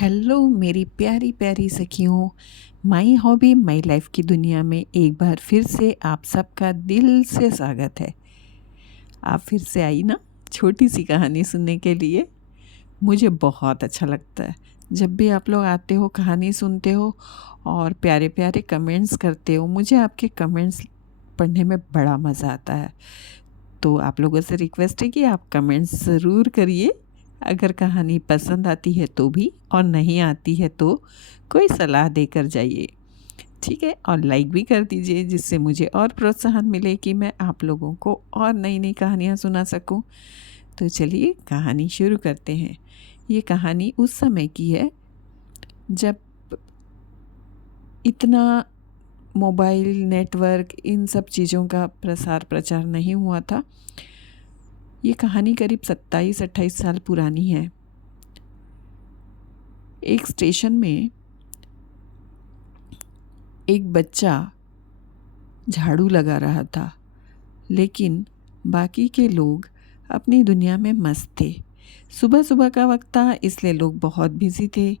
Hello मेरी प्यारी प्यारी सखियों। माई हॉबी माई लाइफ की दुनिया में एक बार फिर से आप सबका दिल से स्वागत है। आप फिर से आई ना छोटी सी कहानी सुनने के लिए। मुझे बहुत अच्छा लगता है जब भी आप लोग आते हो, कहानी सुनते हो और प्यारे प्यारे कमेंट्स करते हो। मुझे आपके कमेंट्स पढ़ने में बड़ा मज़ा आता है। तो आप लोगों से रिक्वेस्ट है कि आप कमेंट्स ज़रूर करिए। अगर कहानी पसंद आती है तो भी, और नहीं आती है तो कोई सलाह देकर जाइए, ठीक है। और लाइक भी कर दीजिए जिससे मुझे और प्रोत्साहन मिले कि मैं आप लोगों को और नई नई कहानियाँ सुना सकूं। तो चलिए कहानी शुरू करते हैं। ये कहानी उस समय की है जब इतना मोबाइल नेटवर्क इन सब चीज़ों का प्रसार प्रचार नहीं हुआ था। ये कहानी करीब 27-28 साल पुरानी है। एक स्टेशन में एक बच्चा झाड़ू लगा रहा था, लेकिन बाकी के लोग अपनी दुनिया में मस्त थे। सुबह सुबह का वक्त था, इसलिए लोग बहुत बिजी थे।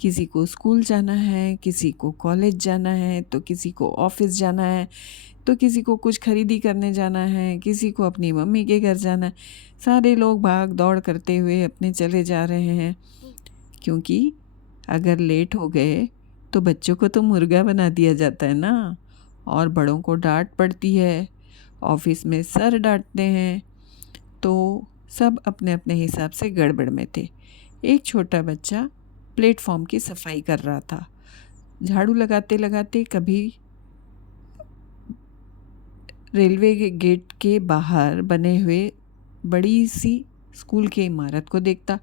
किसी को स्कूल जाना है, किसी को कॉलेज जाना है, तो किसी को ऑफिस जाना है, तो किसी को कुछ खरीदी करने जाना है, किसी को अपनी मम्मी के घर जाना है। सारे लोग भाग दौड़ करते हुए अपने चले जा रहे हैं, क्योंकि अगर लेट हो गए तो बच्चों को तो मुर्गा बना दिया जाता है ना, और बड़ों को डांट पड़ती है, ऑफिस में सर डांटते हैं। तो सब अपने अपने हिसाब से गड़बड़ में थे। एक छोटा बच्चा प्लेटफॉर्म की सफाई कर रहा था। झाड़ू लगाते लगाते कभी रेलवे के गेट के बाहर बने हुए बड़ी सी स्कूल की इमारत को देखता,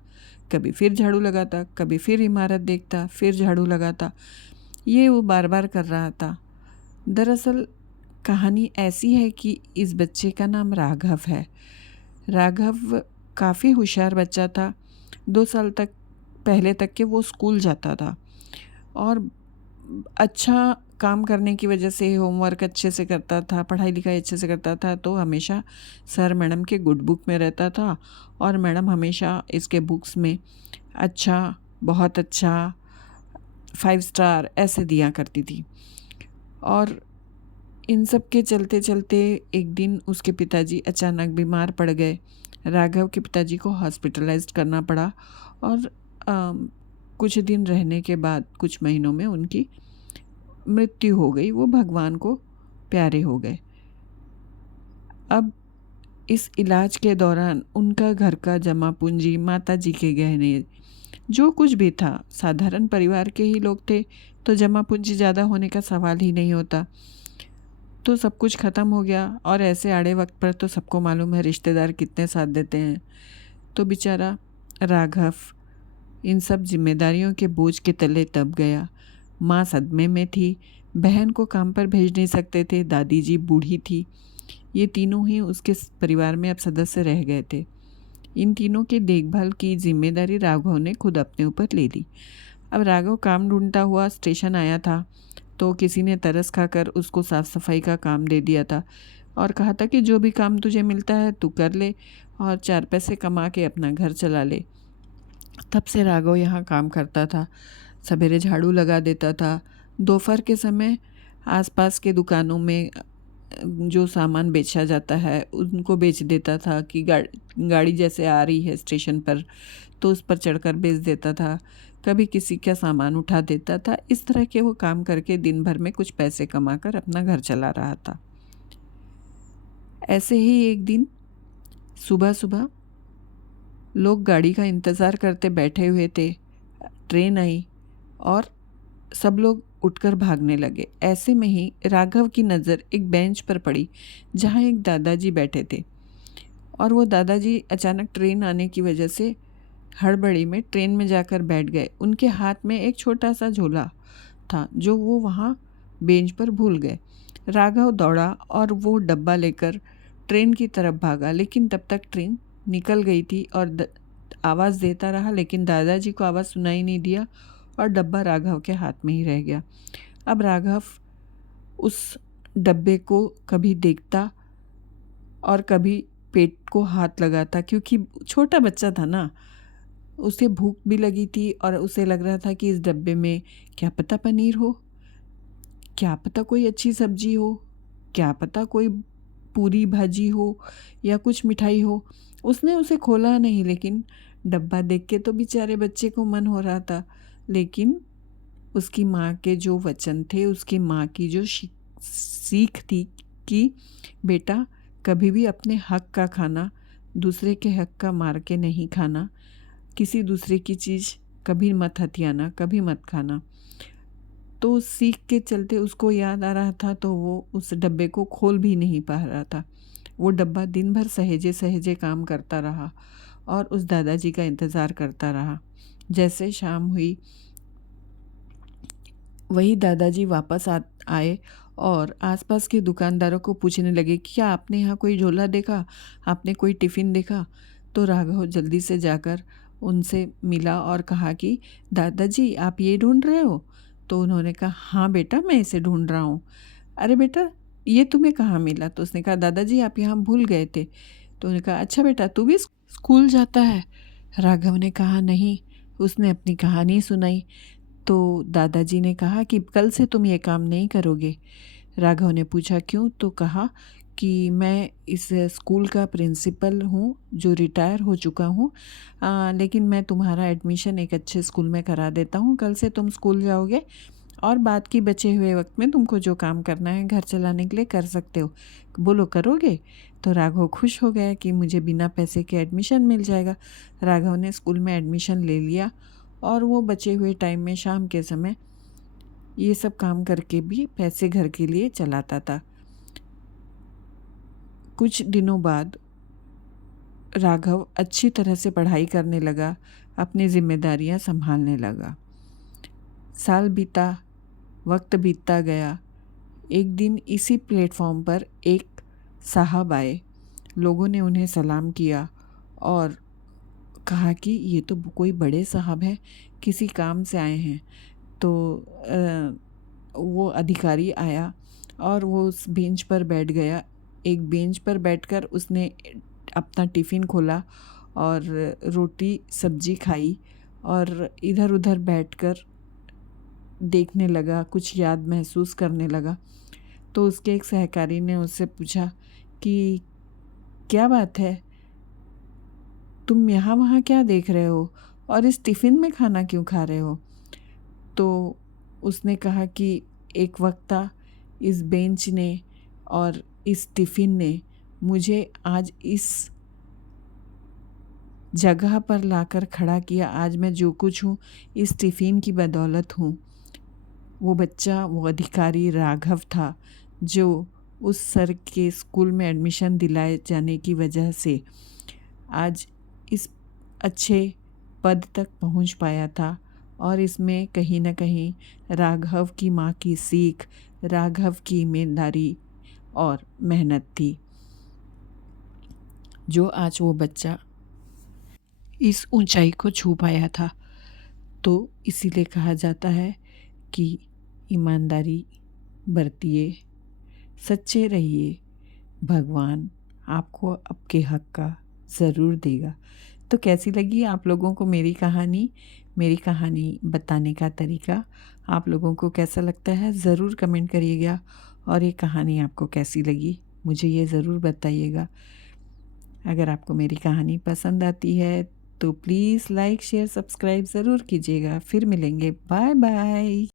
कभी फिर झाड़ू लगाता, कभी फिर इमारत देखता, फिर झाड़ू लगाता। ये वो बार बार कर रहा था। दरअसल कहानी ऐसी है कि इस बच्चे का नाम राघव है। राघव काफ़ी होशियार बच्चा था। 2 साल तक पहले तक के वो स्कूल जाता था, और अच्छा काम करने की वजह से होमवर्क अच्छे से करता था, पढ़ाई लिखाई अच्छे से करता था, तो हमेशा सर मैडम के गुड बुक में रहता था। और मैडम हमेशा इसके बुक्स में अच्छा, बहुत अच्छा, 5 स्टार ऐसे दिया करती थी। और इन सब के चलते चलते एक दिन उसके पिताजी अचानक बीमार पड़ गए। राघव के पिताजी को हॉस्पिटलाइज्ड करना पड़ा, और कुछ दिन रहने के बाद, कुछ महीनों में उनकी मृत्यु हो गई। वो भगवान को प्यारे हो गए। अब इस इलाज के दौरान उनका घर का जमा पूंजी, माता जी के गहने, जो कुछ भी था, साधारण परिवार के ही लोग थे, तो जमा पूंजी ज़्यादा होने का सवाल ही नहीं होता। तो सब कुछ ख़त्म हो गया। और ऐसे आड़े वक्त पर तो सबको मालूम है रिश्तेदार कितने साथ देते हैं। तो बेचारा राघव इन सब जिम्मेदारियों के बोझ के तले दब गया। माँ सदमे में थी, बहन को काम पर भेज नहीं सकते थे, दादी जी बूढ़ी थी। ये तीनों ही उसके परिवार में अब सदस्य रह गए थे। इन तीनों की देखभाल की जिम्मेदारी राघव ने खुद अपने ऊपर ले ली। अब राघव काम ढूंढता हुआ स्टेशन आया था, तो किसी ने तरस खाकर उसको साफ़ सफाई का काम दे दिया था, और कहा था कि जो भी काम तुझे मिलता है तू कर ले, और 4 पैसे कमा के अपना घर चला ले। तब से राघव यहाँ काम करता था। सवेरे झाड़ू लगा देता था, दोपहर के समय आसपास के दुकानों में जो सामान बेचा जाता है उनको बेच देता था, कि गाड़ी जैसे आ रही है स्टेशन पर तो उस पर चढ़कर बेच देता था। कभी किसी का सामान उठा देता था। इस तरह के वो काम करके दिन भर में कुछ पैसे कमाकर अपना घर चला रहा था। ऐसे ही एक दिन सुबह सुबह लोग गाड़ी का इंतज़ार करते बैठे हुए थे। ट्रेन आई और सब लोग उठकर भागने लगे। ऐसे में ही राघव की नज़र एक बेंच पर पड़ी जहाँ एक दादाजी बैठे थे। और वो दादाजी अचानक ट्रेन आने की वजह से हड़बड़ी में ट्रेन में जाकर बैठ गए। उनके हाथ में एक छोटा सा झोला था जो वो वहाँ बेंच पर भूल गए। राघव दौड़ा और वो डब्बा लेकर ट्रेन की तरफ भागा, लेकिन तब तक ट्रेन निकल गई थी। और आवाज़ देता रहा, लेकिन दादाजी को आवाज़ सुनाई नहीं दिया, और डब्बा राघव के हाथ में ही रह गया। अब राघव उस डब्बे को कभी देखता और कभी पेट को हाथ लगाता, क्योंकि छोटा बच्चा था ना, उसे भूख भी लगी थी और उसे लग रहा था कि इस डब्बे में क्या पता पनीर हो, क्या पता कोई अच्छी सब्जी हो, क्या पता कोई पूरी भाजी हो या कुछ मिठाई हो। उसने उसे खोला नहीं, लेकिन डब्बा देख के तो बेचारे बच्चे को मन हो रहा था। लेकिन उसकी माँ के जो वचन थे, उसकी माँ की जो सीख थी कि बेटा कभी भी अपने हक का खाना दूसरे के हक का मार के नहीं खाना, किसी दूसरे की चीज़ कभी मत हथियाना, कभी मत खाना। तो उस सीख के चलते उसको याद आ रहा था, तो वो उस डब्बे को खोल भी नहीं पा रहा था। वो डब्बा दिन भर सहेजे सहेजे काम करता रहा और उस दादाजी का इंतज़ार करता रहा। जैसे शाम हुई, वही दादाजी वापस आए और आसपास के दुकानदारों को पूछने लगे कि क्या आपने यहाँ कोई झोला देखा, आपने कोई टिफ़िन देखा। तो राघव जल्दी से जाकर उनसे मिला और कहा कि दादाजी आप ये ढूंढ रहे हो। तो उन्होंने कहा हाँ बेटा मैं इसे ढूंढ रहा हूँ। अरे बेटा ये तुम्हें कहाँ मिला। तो उसने कहा दादाजी आप यहाँ भूल गए थे। तो उन्होंने कहा अच्छा बेटा तू भी स्कूल जाता है। राघव ने कहा नहीं। उसने अपनी कहानी सुनाई। तो दादाजी ने कहा कि कल से तुम ये काम नहीं करोगे। राघव ने पूछा क्यों। तो कहा कि मैं इस स्कूल का प्रिंसिपल हूँ जो रिटायर हो चुका हूँ, लेकिन मैं तुम्हारा एडमिशन एक अच्छे स्कूल में करा देता हूँ। कल से तुम स्कूल जाओगे और बाद की बचे हुए वक्त में तुमको जो काम करना है घर चलाने के लिए कर सकते हो। बोलो करोगे। तो राघव खुश हो गया कि मुझे बिना पैसे के एडमिशन मिल जाएगा। राघव ने स्कूल में एडमिशन ले लिया और वो बचे हुए टाइम में शाम के समय ये सब काम करके भी पैसे घर के लिए चलाता था। कुछ दिनों बाद राघव अच्छी तरह से पढ़ाई करने लगा, अपनी जिम्मेदारियां संभालने लगा। साल बीता, वक्त बीतता गया। एक दिन इसी प्लेटफॉर्म पर एक साहब आए। लोगों ने उन्हें सलाम किया और कहा कि ये तो कोई बड़े साहब हैं, किसी काम से आए हैं। तो वो अधिकारी आया और वो उस बेंच पर बैठ गया। एक बेंच पर बैठकर उसने अपना टिफ़िन खोला और रोटी सब्जी खाई और इधर उधर बैठकर देखने लगा, कुछ याद महसूस करने लगा। तो उसके एक सहकारी ने उससे पूछा कि क्या बात है, तुम यहाँ वहाँ क्या देख रहे हो और इस टिफ़िन में खाना क्यों खा रहे हो। तो उसने कहा कि एक वक्त था, इस बेंच ने और इस टिफ़िन ने मुझे आज इस जगह पर लाकर खड़ा किया। आज मैं जो कुछ हूँ इस टिफ़िन की बदौलत हूँ। वो बच्चा, वो अधिकारी राघव था जो उस सर के स्कूल में एडमिशन दिलाए जाने की वजह से आज इस अच्छे पद तक पहुंच पाया था। और इसमें कहीं ना कहीं राघव की माँ की सीख, राघव की ईमानदारी और मेहनत थी, जो आज वो बच्चा इस ऊंचाई को छू पाया था। तो इसीलिए कहा जाता है कि ईमानदारी बरतिए, सच्चे रहिए, भगवान आपको आपके हक का ज़रूर देगा। तो कैसी लगी आप लोगों को मेरी कहानी बताने का तरीका? आप लोगों को कैसा लगता है ज़रूर कमेंट करिएगा। और ये कहानी आपको कैसी लगी मुझे ये ज़रूर बताइएगा। अगर आपको मेरी कहानी पसंद आती है तो प्लीज़ लाइक शेयर सब्सक्राइब ज़रूर कीजिएगा। फिर मिलेंगे, बाय बाय।